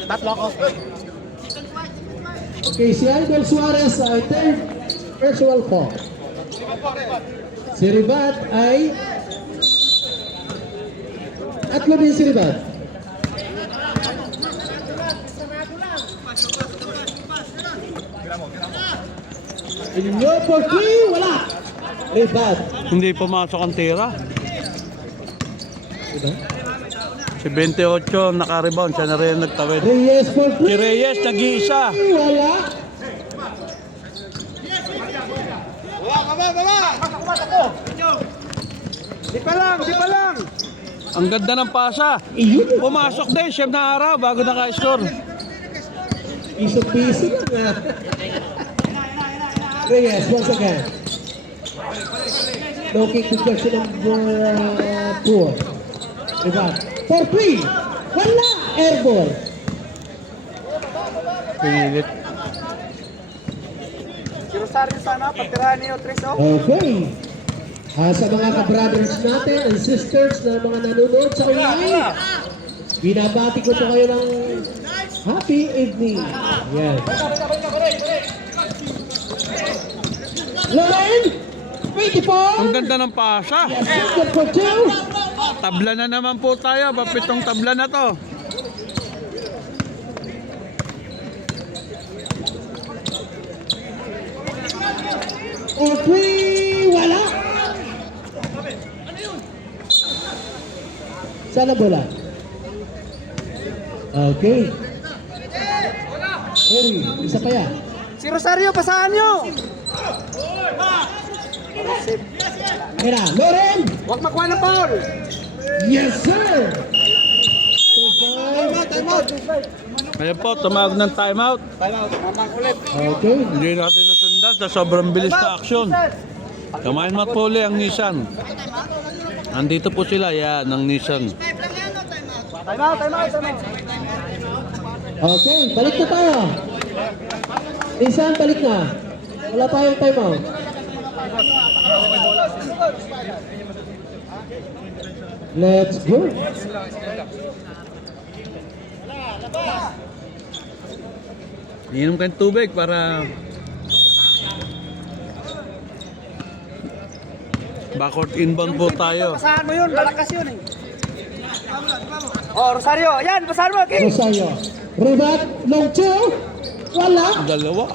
Tatlo ako. Okay, si Albert Suarez ay third personal foul. Si Ribat ay tatlo din si Ribat. Inyo for three, wala. Ribat. Hindi pumasok ang tira. Diba? Si Si 28 naka-rebound, siya na rin nagtawid. Reyes for Si 3. Reyes, nag-iisa. Wala. Di pa lang, di pa lang. Ang ganda ng pasa. Iyon. Pumasok din, siyem na araw bago naka-score. Piso-piso lang. Reyes, once again. No kick deflection number 4. Diba? For 3. Wala. Airball. Pinilit. Si Rosario sana, pagtirahan niyo, Tris, oh. Okay. Sa mga ka-brothers natin and sisters na mga nanonood sa online, binabati ko po kayo ng happy evening. Yes. Lauren, 24. Ang ganda ng pasa. Yes, good for 2. Tabla na naman po tayo. Papitong tabla na to. Or 3. Wala. Sana bola. Okay. Harry, isa pa yan. Si Rosario, pasahan niyo. Ayun na, Lauren. Huwag makuha ng foul. Yes, sir. Ayan po, tumawag ng timeout. Okay. Hindi natin nasundan sa sobrang bilis na aksyon. Kamain mo po uli ang Nissan. Andito po sila, yan, ng Nissan. Time out, time out, time out. Okay, balik na tayo. Minsan, balik na. Wala tayong timeout. Let's go. Inom kayong tubig para backward inbound po tayo. Pasahan mo yun, malakas yun eh. Oh, Rosario, yan, pasahan mo, King. Rosario. Ribat, long two. Wala. Dalawa.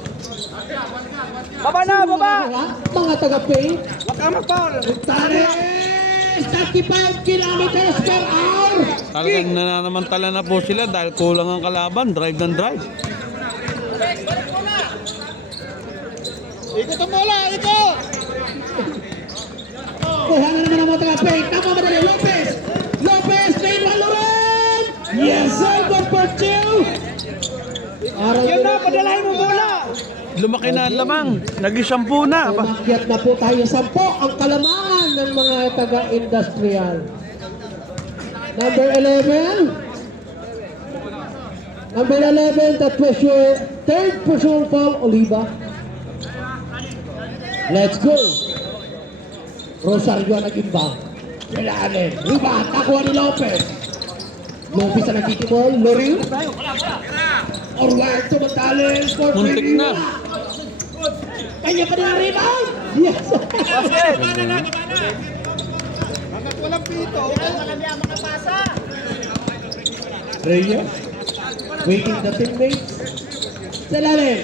Baba na, baba. Wala. Mga taga-pay. Huwag kang mag-foul. Tares! 35 kilometers per hour. Talagang nananamantala na po sila dahil kulang ang kalaban. Drive ng drive. Ikot ang bola, ikot! Kuha na naman ang mga taga-pay. Tama madali. Lopez. Lopez. Train Valorant. Yes, sir. Good for 2. Yan na, padalahin mo bola. Lumaki na ang lamang. Nag-isampu na. Aba. Umakyat na po tayo 10 ang kalamangan ng mga taga-industrial. Number 11. Number 11, that was your third personal foul, Oliva. Let's go. Rosario nag-imbang. Kailangan. Rebound. Nakuha ni Lopez. Lopez na nagtitibol. Lorin. Orwell tumatali. Muntik na. Kanya pa din ang rebound. Yes. Basket. Walang pito. Reyes. Waiting the teammates. Salamin.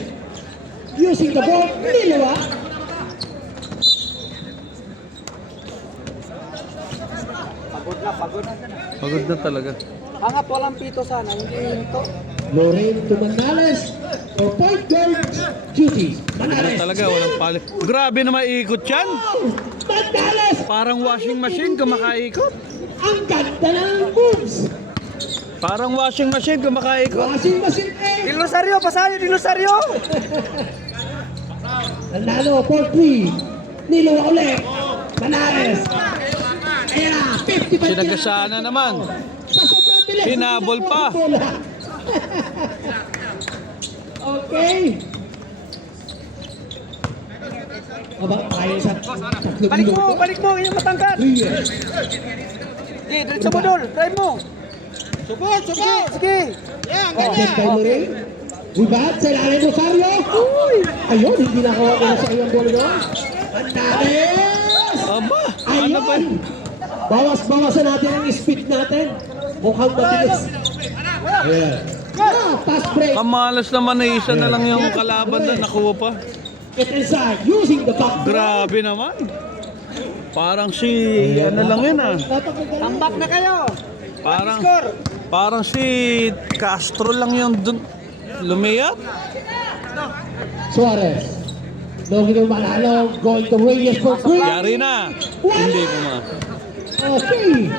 Using the ball. Niliwa. Pagod na, pagod na. Pagod na talaga. Angat, walang pito sana, hindi ito. Lorraine to Manales for point guard duty. Pagod na Manales. talaga. Walang pali. Grabe na maiikot yan. Manales. Parang washing machine kumakaikot. Ang ganda ng moves. Parang washing machine kumakaikot. Washing machine Di eh. Rosario, pasahan niyo, Di Rosario. Nanalo for 3. Niluwa ulit. Manales. Ayan na. 55 Sinagasaan na naman. Sa sobrang bilis. Hinabol pa. Bola. Okay. Aba, kaya sa tatlong minuto. Balik mo, yung matangkad. Reyes. Sige, diretso mo dol, drive mo. Support, Sige, support! sige. Yan, Check ganyan! by Lorraine. Rebound sa ilalim Rosario. Uy! Ayun, hindi nakawa ko sa kanyang bola doon. Antares! Aba, ano ba? Ayun! Bawas-bawasan natin ang speed natin. Mukhang matigas. Ayan. Pass break. Kamalas naman na isa na lang yung kalaban na nakuha pa. Get inside using the back. Grabe naman. Parang si ano lang yun ah. Tambak na kayo. Parang, Score. parang si Castro lang yung dun, lumiyap. Suarez. Login yung manalo. Going to Reyes for three. Yari na. Hindi po Okay.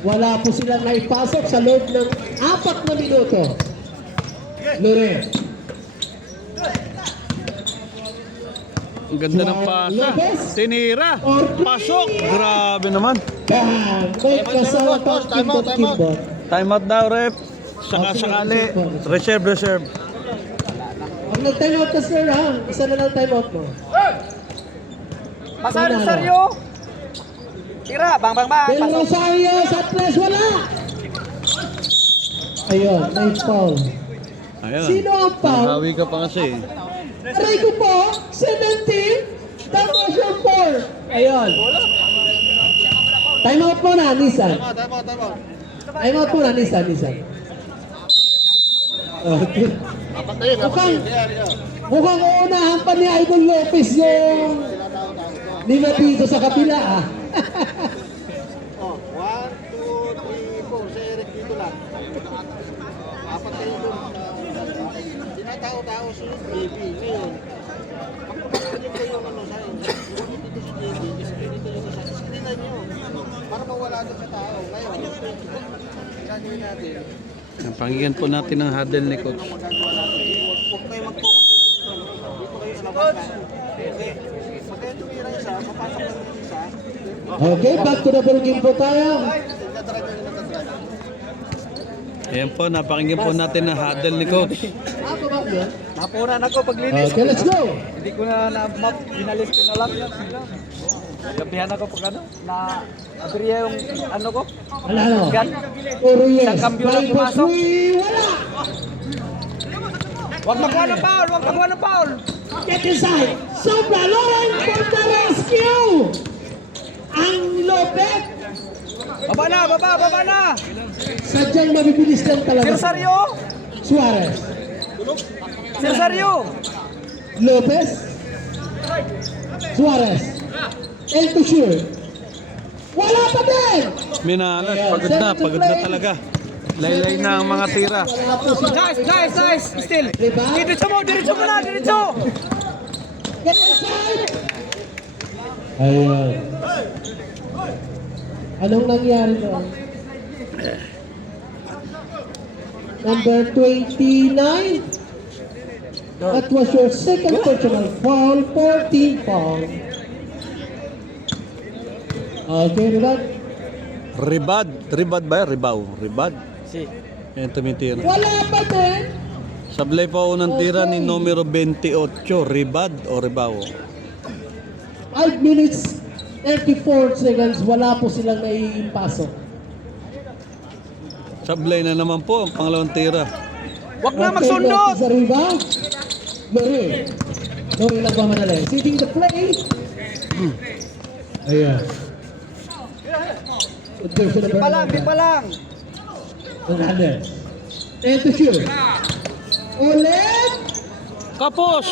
Wala po silang naipasok sa loob ng 4 na minuto. Lore. Ang ganda ng pasa. Tinira. Pasok. Grabe naman. Bam! May kasama pa kimbot-kimbot. Time out daw, ref. Saka sakali. Reserve. Pag nag-time out ka, sir, ha? Isa na lang time out mo. Pasal Rosario. Tira, bang. Del Pasok. Rosario sa press, wala! Ayun, may foul. Ayun. Sino ang foul? Hawi ka pa kasi. Aray ko po, 17, tapos yung 4. Ayun. Time out muna, Nissan. Time out muna, Nissan. Okay. Mukhang uunahan pa ni Idol Lopez yung nila dito sa kapila, ah. Oh, 1, 2, 3, 4. Sa Eric dito lang. Apat kayo doon. Tinatao-tao si JB. Ngayon, pagpapagpapagin kayo ano sa inyo, dito si JB, dito yung isa. Screenan nyo. Para mawala doon sa tao. Ngayon, gagawin natin. Pakinggan po natin ang huddle ni Coach. Magagawa natin. Huwag kayo mag-focus dito. Dito kayo sa labas na. Okay. Pag kayo tumira isa, papasok lang yung isa. Okay, back to the ball game po tayo. Ayan po, napakinggan po natin ang huddle ni Coach. Napunan ako paglinis. Okay, let's go. Hindi ko na map, binalis ko na lang. Gabihan ako pag ano, na abriya yung ano ko. Ano? Gan. Puro yes. Isang cambio lang 5 for pumasok. 3, wala! Huwag makuha ng foul. Get inside. Sobra, Lauren for the rescue! Ang Lopez, Baba na. sadyang mabibilis lang Si talaga. Rosario. Suarez, Lopez, Suarez, El Tushur. Wala pa din! Minalas, pagod na talaga. Laylay na ang mga tira. Wala po si Nice. Still. Diba? Diretso mo na. Get inside! Ayan. Anong nangyari doon? Number 29. That was your second personal foul, 14 foul. Okay, Ribad. Ribad ba yan? Ribad. Si. Ayan, tumitira. Wala pa din. Sablay pa unang tira ni numero 28, Ribad o Ribaw. 5 minutes, 34 seconds. Wala po silang naipasok. Sablay na naman po ang pangalawang tira. Huwag na Okay, magsundot. back to Zariba. Lori nagmamadali. Sitting the play. Ayan. Di pa lang. Hernandez. And to shoot. Ulit. Kapos!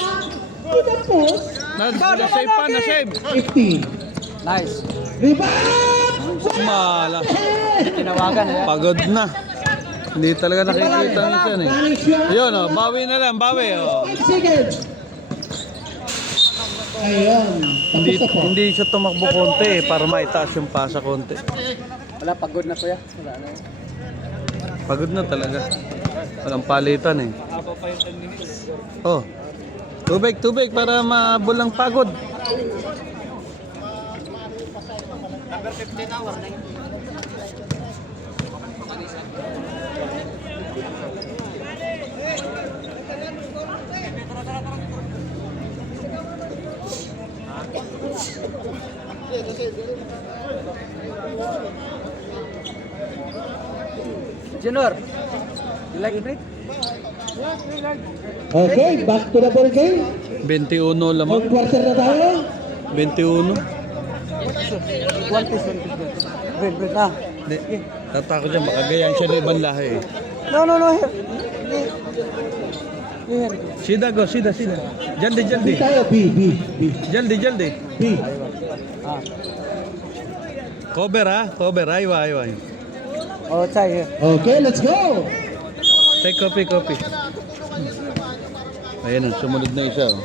To the post. Na-save pa, na-save. 15. Nice. Rebound. Malas. Tinawagan eh. Pagod na. Hindi talaga nakikita ang isa eh. Running shot. Ayun o, bawi na lang, bawi o. 5 seconds. Ayun. Hindi, Tapos na po. hindi siya tumakbo konti eh, para maitaas yung pasa konti. Wala, pagod na kuya. Wala na. Pagod na talaga. Walang palitan eh. Oh. Tubig para mabulang pagod. Junior, you like break? Okay, back to the ball game. 21 One lamang. quarter na tayo. 21. One piece. Break na. Hindi. Tatakot dyan, baka gayaan siya ng ibang lahi eh. No. Here. Sida go, sida. Jaldi. Hindi tayo, B. Jaldi. B. Ah. Cover ha, aywa. Oh, tayo. Okay, let's go! Take copy. Ayan o, sumunod na isa o.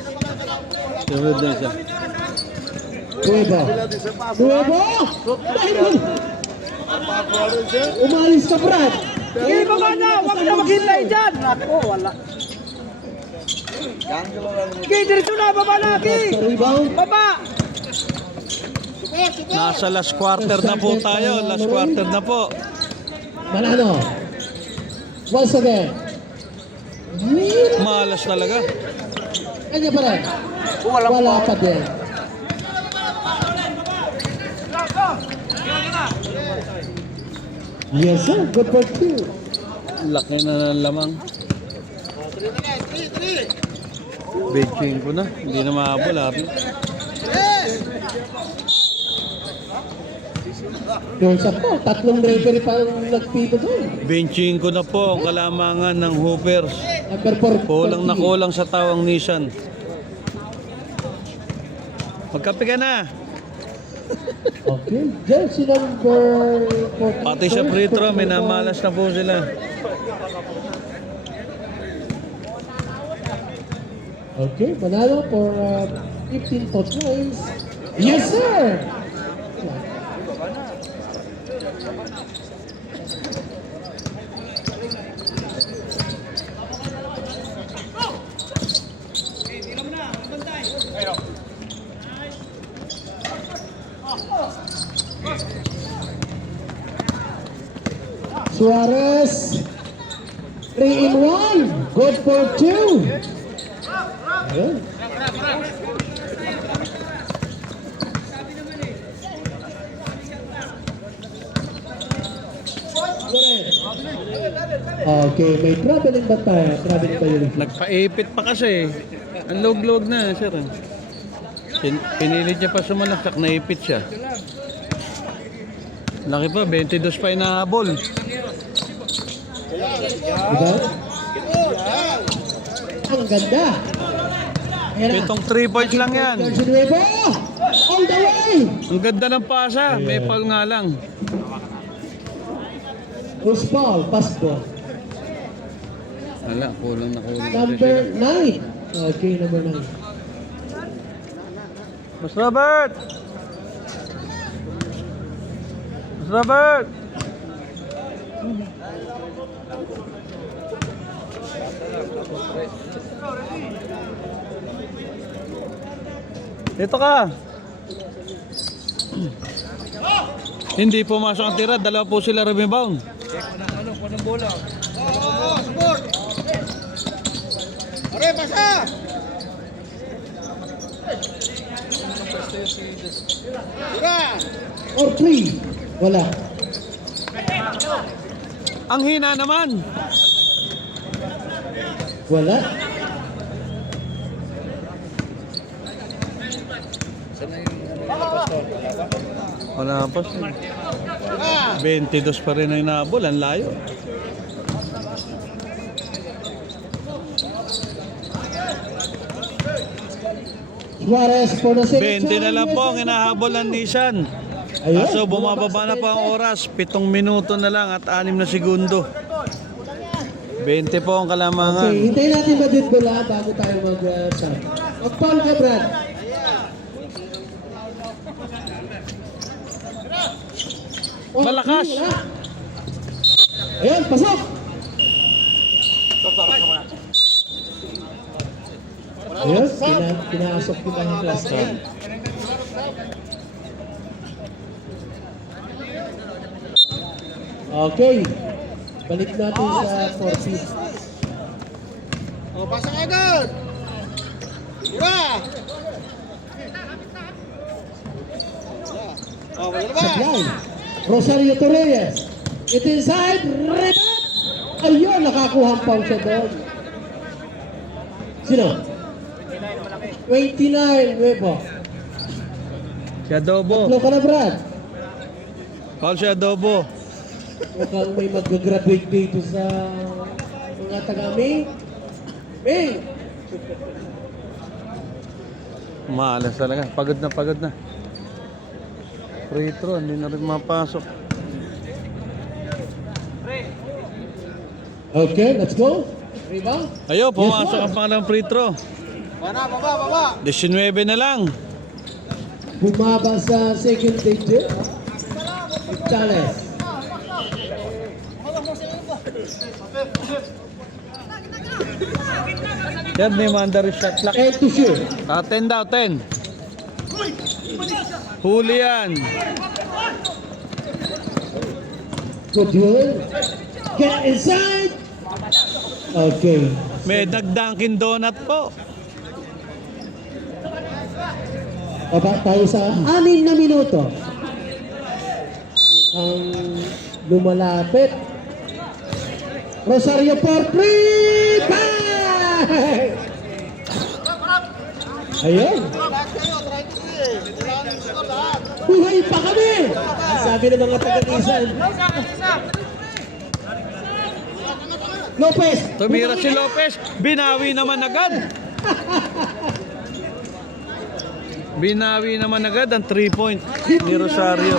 Sumunod na isa. Nuevo! Dahil umalis ka, Brad! Sige, baba na! Huwag na maghintay dyan! Ako, wala. Sige, diretso na! Baba na! Sige! Rebound. Baba! Nasa last quarter na po tayo. Last quarter na po. Manalo. Once again. Malas talaga. Kanya pa rin. Wala pa din. Yes sir, good for two. Laki na ng lamang. Benching ko na. Hindi na mahabol ha. Yung sa po, tatlong referee pa ang nagpito doon. Benching ko na po ang kalamangan ng Hoopers. Number 4. Kulang na kulang sa tawang Nissan. Magkape ka na. Okay, jersey number 14. Pati sa free throw, may namalas na po sila. Okay, Manalo for 15 points. Yes sir! Suarez, 3 in 1, good for 2. Ayun. Okay, may traveling ba tayo? Traveling ba yun? Nagpaipit pa kasi. Ang log-log na, sir. Pinilit niya pa sumalaksak, naipit siya. Laki pa, 22 pa inahabol. Diba? Ang ganda. Ayan na. Pitong 3 points lang yan. Jersey Nuevo, all the way. Ang ganda ng pasa, may foul nga lang. Who's ball? Pass ball. Wala, kulang na kulang. Number 9. Okay, number 9. Mas Robert! Mas Robert! Dito ka! Hindi pumasok ang tira, dalawa po sila rebound. Support! Are, pasa! Tira! Or 3. Wala. Ang hina naman! Wala. Wala pa siya. 22 pa rin ang inaabol, ang layo. Suarez for the second 20 na lang po ang inahabol ng Nissan. Ayun, Kaso bumababa na po ang oras, 7 minuto na lang at 6 na segundo. 20 po ang Okay, kalamangan. hintayin natin madidbula bago tayo mag-start. Mag-foul ka, Brad. Oh, Malakas. wala. Ayan, pasok. Ayun, pinasok ko ng cluster. Okay. Balik natin sa 14. O, pasa ka agad! Tira! O, wala ba? Supply. Rosario Torres. It inside. Rebound. Ayun, nakakuha ang foul siya doon. Sino? 29, Nuevo. Si Adobo. Tatlo ka na, Brad. Foul si Adobo. Mukhang may mag-graduate dito sa mga taga-May. May! Maalas talaga. Pagod na, pagod na. Free throw, hindi na rin mapasok. Okay, let's go. Rebound. Ayo, pumasok ang pangalang free throw. Baba. 19 na lang. Bumaba sa second digit. Chales. Third ni Mandari shot clock. 8 to shoot. 10 daw, 10. Huli yan. Good one. Get inside. Okay. May nag-Dunkin Donut po. Baba tayo sa 6 na minuto. Ang lumalapit. Rosario for free. Bang! Ayun. Buhay pa kami. Sabi ng mga taga-isan. Lopez. Tumira si Lopez. Binawi naman agad. Binawi naman agad ang 3-point ni Rosario.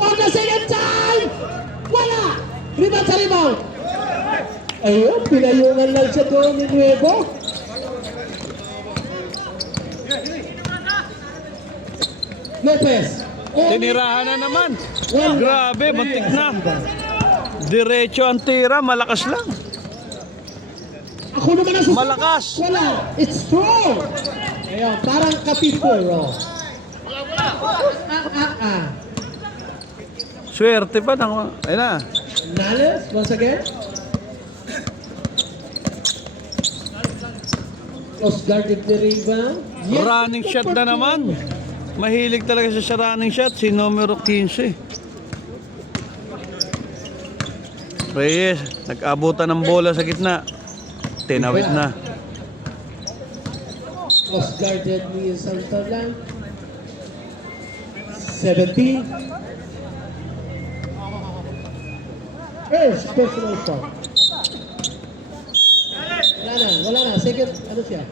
On the second time. Wala. Rebound sa rebound. Ayun, pinayungan lang siya doon ni Nuevo. Lopez. Tinirahan na naman. Grabe, bantik na. Diretso ang tira, malakas lang. Ako naman ang susunod. Malakas. Wala. It's strong. Ayun, parang kapipuro. Swerte pa ng... Ayun na. Nales, once again. Oscar did the rebound. Yes. Running shot na naman. Mahilig talaga siya sa running shot. Si numero 15. Reyes, nag-abutan ng bola sa gitna. Tinawid na. Oscar did ni Santalan. 17. First personal foul. Wala na. Second, ano siya?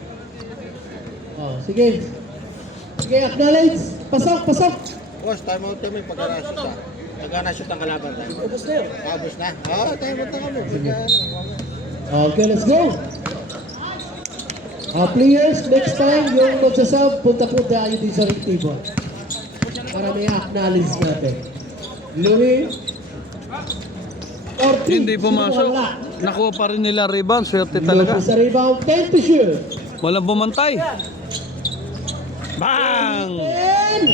Oh, sige. Sige, acknowledge. Pasok. Boss, time out kami pag-arasot na. Pag-arasot ang kalaban tayo. Ubus na yun. Tapos na. Time out na kami. Okay, let's go. Players, next time, yung magsasab, punta tayo din sa ring table. Para may acknowledge natin. Louis. Ortiz. Hindi pumasok. Wala. Nakuha pa rin nila rebound. Swerte talaga. Sa rebound, 10 to shoot. Walang bumantay. Bang! And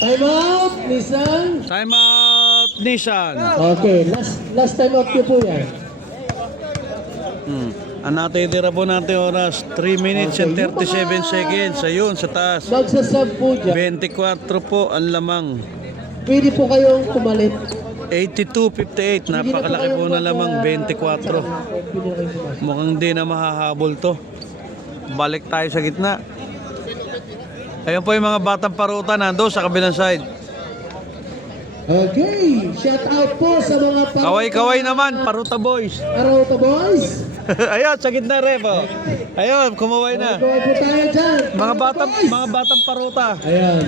time out, Nissan. Time out, Nissan. Okay, last time out niyo po yan. Ang natitira po natin oras, 3 minutes and 37 seconds. Ayun, sa taas. Magsasab po dyan. 24 po ang lamang. Pwede po kayong kumalit. 82-58. Napakalaki po na lamang, 24. Mukhang di na mahahabol to. Balik tayo sa gitna. Ayun po yung mga batang paruta nando sa kabilang side. Okay, shout out po sa mga Kaway-kaway naman, paruta boys. Paruta boys. Ayun, sa gitna repo. Ayun, kumaway na. Kaway po tayo dyan. Mga Paruta batang paruta. Ayan.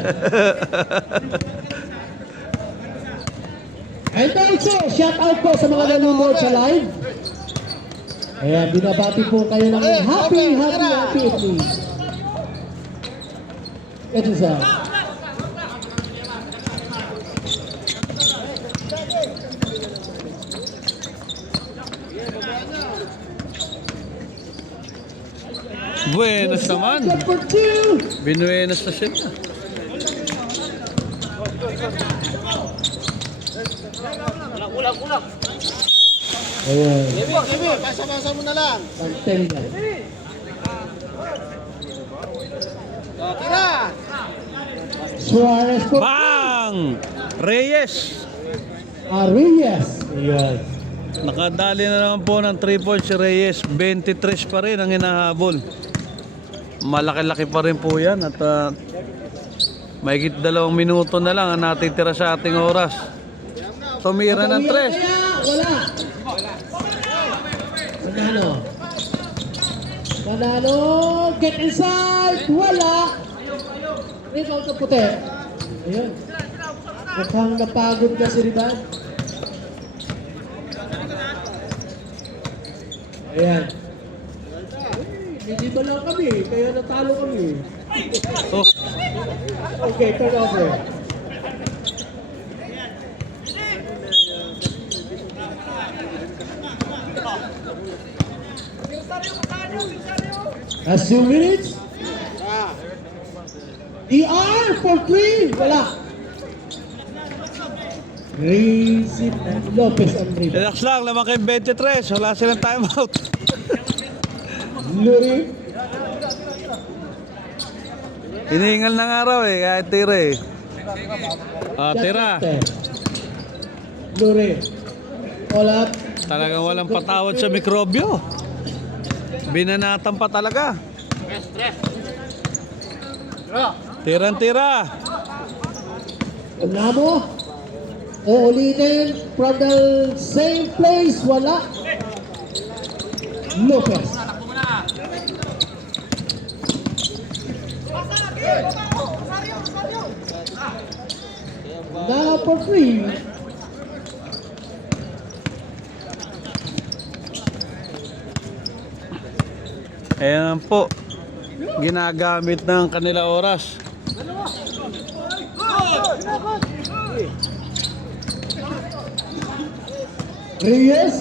And also, shout out po sa mga nanonood sa live. Ayan, binabati po kayo ng happy evening. Ito sa. Buenas naman. Number 2. Binuenas na siya. Ayan. Jimmy, pasa-pasa mo na lang. Pantenda. Tira! Suarez po. Bang! Reyes. Arias. Ayan. Nakadali na naman po ng 3 points si Reyes. 23 pa rin ang hinahabol. Malaki-laki pa rin po yan. At mahigit 2 minuto na lang ang natitira sa ating oras. Tumira ng 3. Wala. Manalo. Get inside. Wala. Rebound sa puti. Ayan. Mukhang napagod na si Riban. Ayan. Hindi ba lang kami, kaya natalo kami. Oh, Okay, turn over. Last 2 minutes. ER for 3. Wala. Crazy Lopez ang rebound. relax lang, lamang kayong 23. Wala silang timeout. Luri. Hinihingal ng araw eh, kahit tira eh. Ah, tira. Luri. All up. Talagang walang patawad sa mikrobyo. Binanatan pa talaga. Tirang-tira. Namo. Uulitin from the same place. Wala. Lopez. Now for 3. Ayan po. Ginagamit ng kanila oras. Reyes.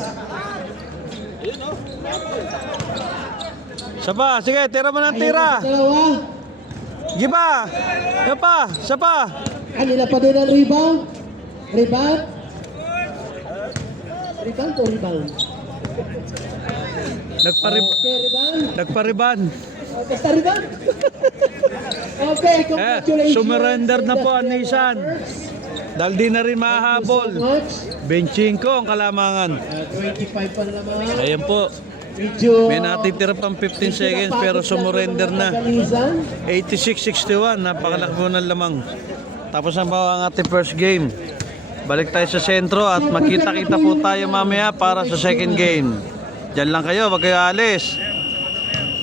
Sapa, sige, tira mo ng tira. Dalawa. Giba. Sapa, sapa. Kanila pa din ang rebound. Rebound. Rebound o rebound? Okay, rebound. Nagpariban. Basta rebound. Okay, congratulations. Surrender na po ang Nissan. Dahil di na rin mahahabol. So much. 25 ang kalamangan. 25 pa naman. Ayan po. Medyo May natitira pang 15 seconds pero sumurrender na. 86-61. Napakalaki po ng lamang. Tapos na po ang ating first game. Balik tayo sa sentro at makita-kita po tayo mamaya para sa second game. Diyan lang kayo, wag kayo alis.